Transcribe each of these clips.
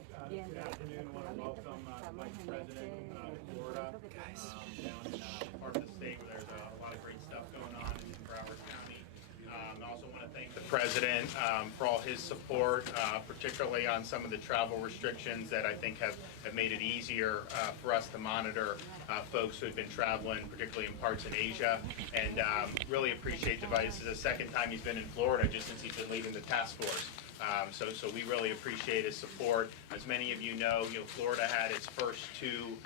Good afternoon. I want to welcome the Vice President of Florida, down in part of the state where there's a lot of great stuff going on in Broward County. I also want to thank the President for all his support, particularly on some of the travel restrictions that I think have made it easier for us to monitor folks who had been traveling, particularly in parts in Asia. And really appreciate the Vice. This is the second time he's been in Florida just since he's been leading the task force. So we really appreciate his support. As many of you know, Florida had its first two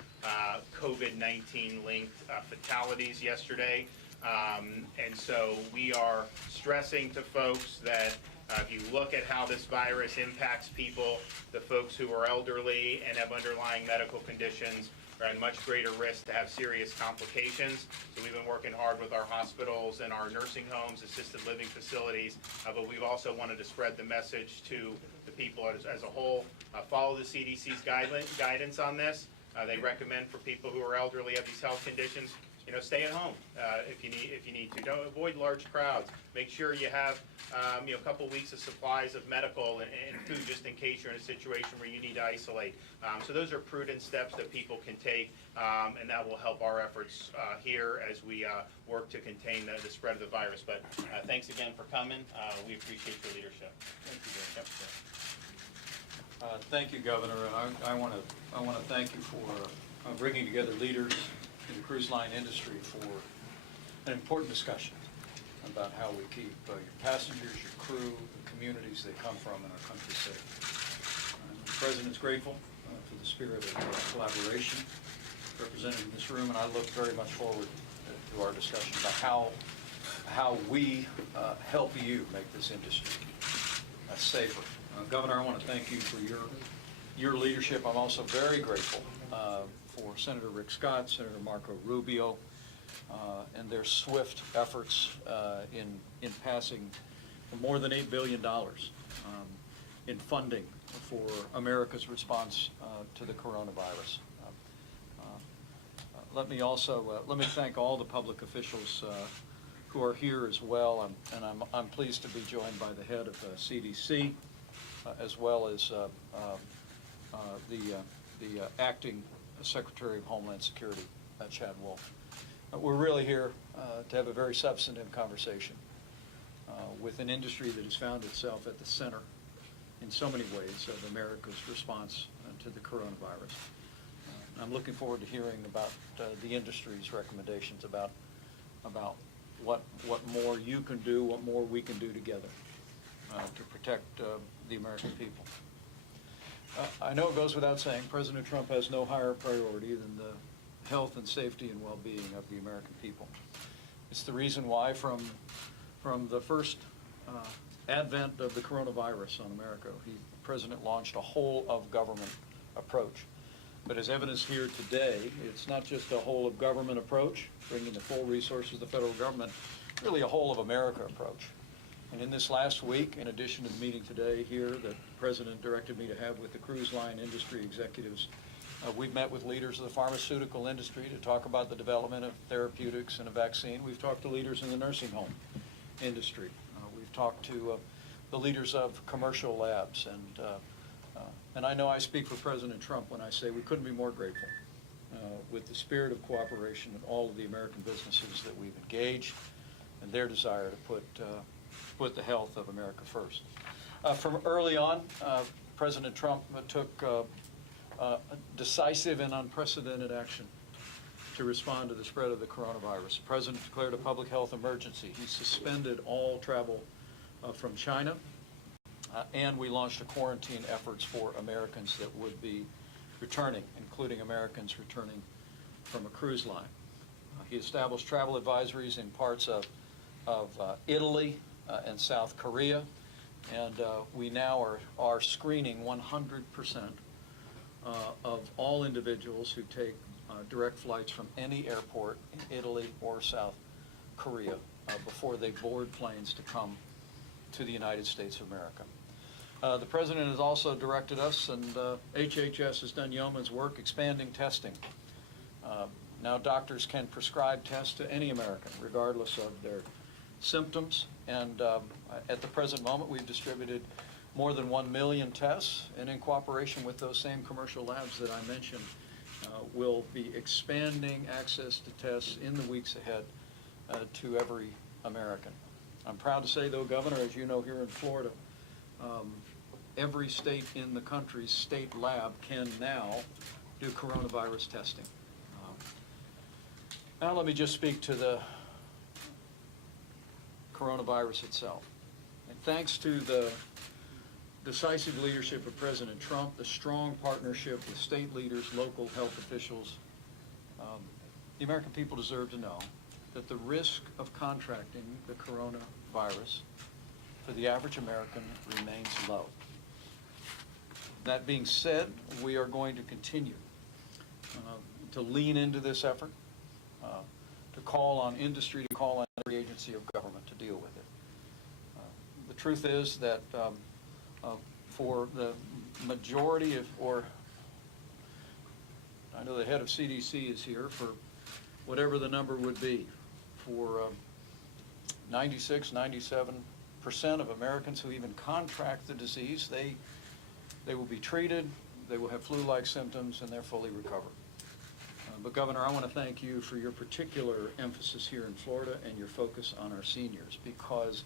COVID-19 linked fatalities yesterday. And so we are stressing to folks that if you look at how this virus impacts people, the folks who are elderly and have underlying medical conditions are at much greater risk to have serious complications. So we've been working hard with our hospitals and our nursing homes, assisted living facilities, but we've also wanted to spread the message to the people as a whole. Follow the CDC's guidance on this. They recommend for people who are elderly, have these health conditions, stay at home if you need to. Don't avoid large crowds. Make sure you have a couple weeks of supplies of medical and food just in case you're in a situation where you need to isolate. So those are prudent steps that people can take, and that will help our efforts here as we work to contain the spread of the virus. But thanks again for coming. We appreciate your leadership. Thank you, Thank you, Governor, and I want to thank you for bringing together leaders in the cruise line industry for an important discussion about how we keep your passengers, your crew, the communities they come from, and our country safe. The President's grateful for the spirit of collaboration represented in this room, and I look very much forward to our discussion about how we help you make this industry safer. Governor, I want to thank you for your leadership. I'm also very grateful for Senator Rick Scott, Senator Marco Rubio, and their swift efforts in passing more than $8 billion in funding for America's response to the coronavirus. Let me thank all the public officials who are here as well, and I'm pleased to be joined by the head of CDC, as well as the acting Secretary of Homeland Security, Chad Wolf. We're really here to have a very substantive conversation with an industry that has found itself at the center in so many ways of America's response to the coronavirus. I'm looking forward to hearing about the industry's recommendations about what more you can do, what more we can do together to protect the American people. I know it goes without saying, President Trump has no higher priority than the health and safety and well-being of the American people. It's the reason why from the first advent of the coronavirus on America, the President launched a whole-of-government approach. But as evidenced here today, it's not just a whole-of-government approach, bringing the full resources of the federal government, really a whole-of-America approach. And in this last week, in addition to the meeting today here that the President directed me to have with the cruise line industry executives, we've met with leaders of the pharmaceutical industry to talk about the development of therapeutics and a vaccine. We've talked to leaders in the nursing home industry. We've talked to the leaders of commercial labs. And I know I speak for President Trump when I say we couldn't be more grateful with the spirit of cooperation of all of the American businesses that we've engaged and their desire to put the health of America first. From early on, President Trump took decisive and unprecedented action to respond to the spread of the coronavirus. The President declared a public health emergency. He suspended all travel from China, and we launched a quarantine efforts for Americans that would be returning, including Americans returning from a cruise line. He established travel advisories in parts of Italy and South Korea, and we now are screening 100% of all individuals who take direct flights from any airport in Italy or South Korea before they board planes to come to the United States of America. The President has also directed us, and HHS has done yeoman's work expanding testing. Now doctors can prescribe tests to any American, regardless of their symptoms, and at the present moment we've distributed more than 1 million tests, and in cooperation with those same commercial labs that I mentioned, will be expanding access to tests in the weeks ahead to every American. I'm proud to say, though, Governor, as you know, here in Florida, every state in the country's state lab can now do coronavirus testing. Now let me just speak to the coronavirus itself. And thanks to the decisive leadership of President Trump, the strong partnership with state leaders, local health officials, the American people deserve to know that the risk of contracting the coronavirus for the average American remains low. That being said, we are going to continue to lean into this effort, to call on industry, to call on every agency of government to deal with it. The truth is that for the majority of, or I know the head of CDC is here, for whatever the number would be, for 96, 97% of Americans who even contract the disease, they will be treated, they will have flu-like symptoms, and they're fully recovered. But Governor, I want to thank you for your particular emphasis here in Florida and your focus on our seniors, because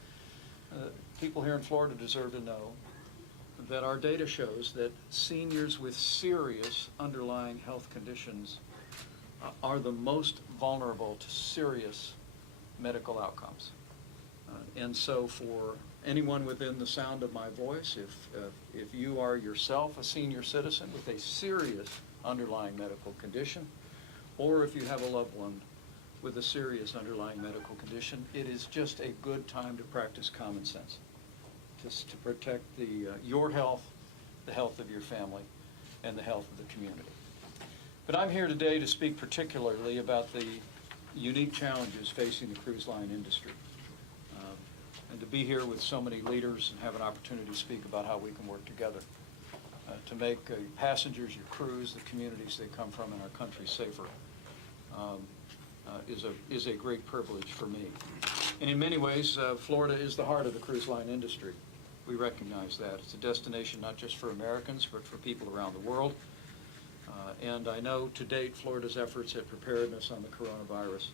people here in Florida deserve to know that our data shows that seniors with serious underlying health conditions are the most vulnerable to serious medical outcomes. And so for anyone within the sound of my voice, if you are yourself a senior citizen with a serious underlying medical condition, or if you have a loved one with a serious underlying medical condition, it is just a good time to practice common sense, just to protect your health, the health of your family, and the health of the community. But I'm here today to speak particularly about the unique challenges facing the cruise line industry, and to be here with so many leaders and have an opportunity to speak about how we can work together to make passengers, your crews, the communities they come from, and our country safer is a great privilege for me. And in many ways, Florida is the heart of the cruise line industry. We recognize that. It's a destination not just for Americans, but for people around the world. And I know to date, Florida's efforts at preparedness on the coronavirus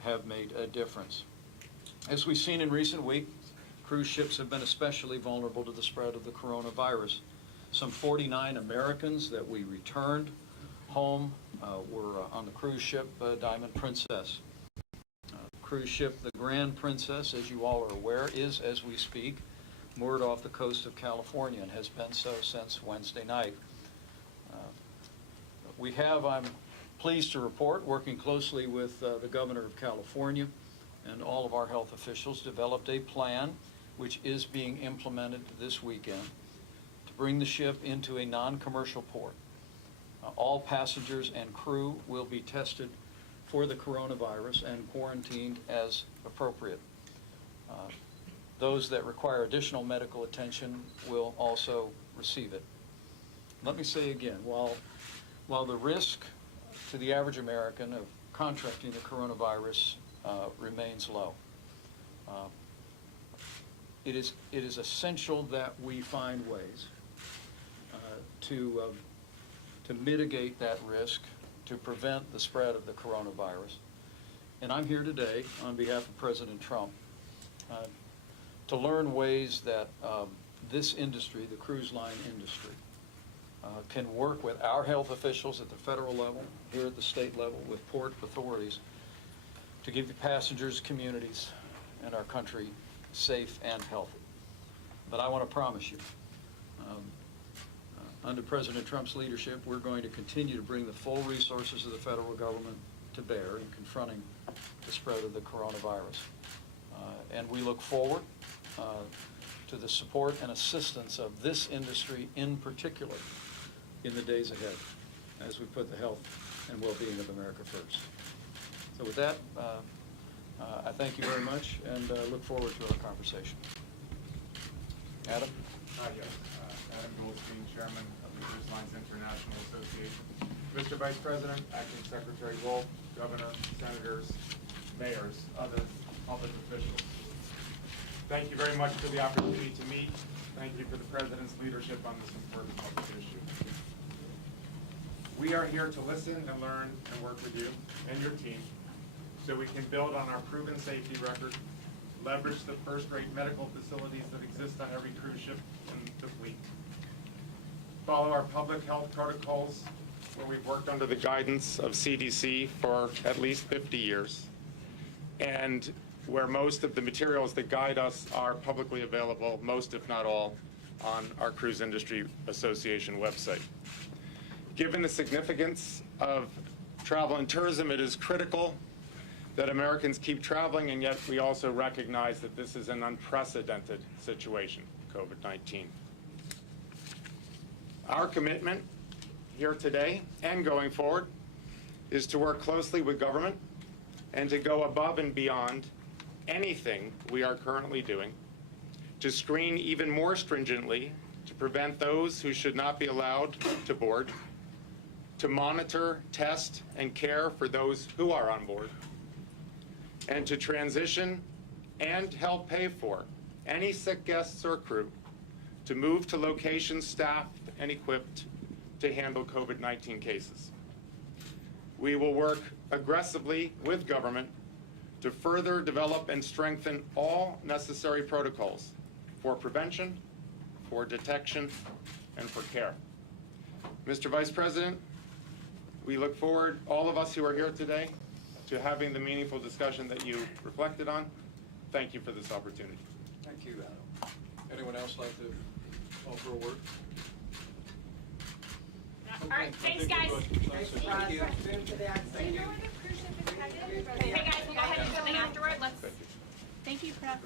have made a difference. As we've seen in recent weeks, cruise ships have been especially vulnerable to the spread of the coronavirus. Some 49 Americans that we returned home were on the cruise ship Diamond Princess. Cruise ship the Grand Princess, as you all are aware, is, as we speak, moored off the coast of California and has been so since Wednesday night. We have, I'm pleased to report, working closely with the Governor of California and all of our health officials, developed a plan which is being implemented this weekend to bring the ship into a non-commercial port. All passengers and crew will be tested for the coronavirus and quarantined as appropriate. Those that require additional medical attention will also receive it. Let me say again, while the risk to the average American of contracting the coronavirus remains low, it is essential that we find ways to mitigate that risk, to prevent the spread of the coronavirus. And I'm here today on behalf of President Trump to learn ways that this industry, the cruise line industry, can work with our health officials at the federal level, here at the state level, with port authorities, to keep the passengers, communities, and our country safe and healthy. But I want to promise you, under President Trump's leadership, we're going to continue to bring the full resources of the federal government to bear in confronting the spread of the coronavirus. And we look forward to the support and assistance of this industry in particular in the days ahead as we put the health and well-being of America first. So with that, I thank you very much and look forward to our conversation. Adam? Yes. Adam Goldstein, Chairman of the Cruise Lines International Association. Mr. Vice President, Acting Secretary Wolf, Governor, Senators, Mayors, other public officials. Thank you very much for the opportunity to meet. Thank you for the President's leadership on this important public issue. We are here to listen and learn and work with you and your team so we can build on our proven safety record, leverage the first-rate medical facilities that exist on every cruise ship in the fleet, follow our public health protocols where we've worked under the guidance of CDC for at least 50 years, and where most of the materials that guide us are publicly available, most if not all, on our Cruise Industry Association website. Given the significance of travel and tourism, it is critical that Americans keep traveling, and yet we also recognize that this is an unprecedented situation, COVID-19. Our commitment here today and going forward is to work closely with government and to go above and beyond anything we are currently doing to screen even more stringently to prevent those who should not be allowed to board, to monitor, test, and care for those who are on board, and to transition and help pay for any sick guests or crew to move to locations staffed and equipped to handle COVID-19 cases. We will work aggressively with government to further develop and strengthen all necessary protocols for prevention, for detection, and for care. Mr. Vice President, we look forward, all of us who are here today, to having the meaningful discussion that you reflected on. Thank you for this opportunity. Thank you, Adam. Anyone else like to offer a word? All right, thanks, guys. Thank you. Hey, guys, we'll go ahead and do something afterward. Let's. Thank you, Prep.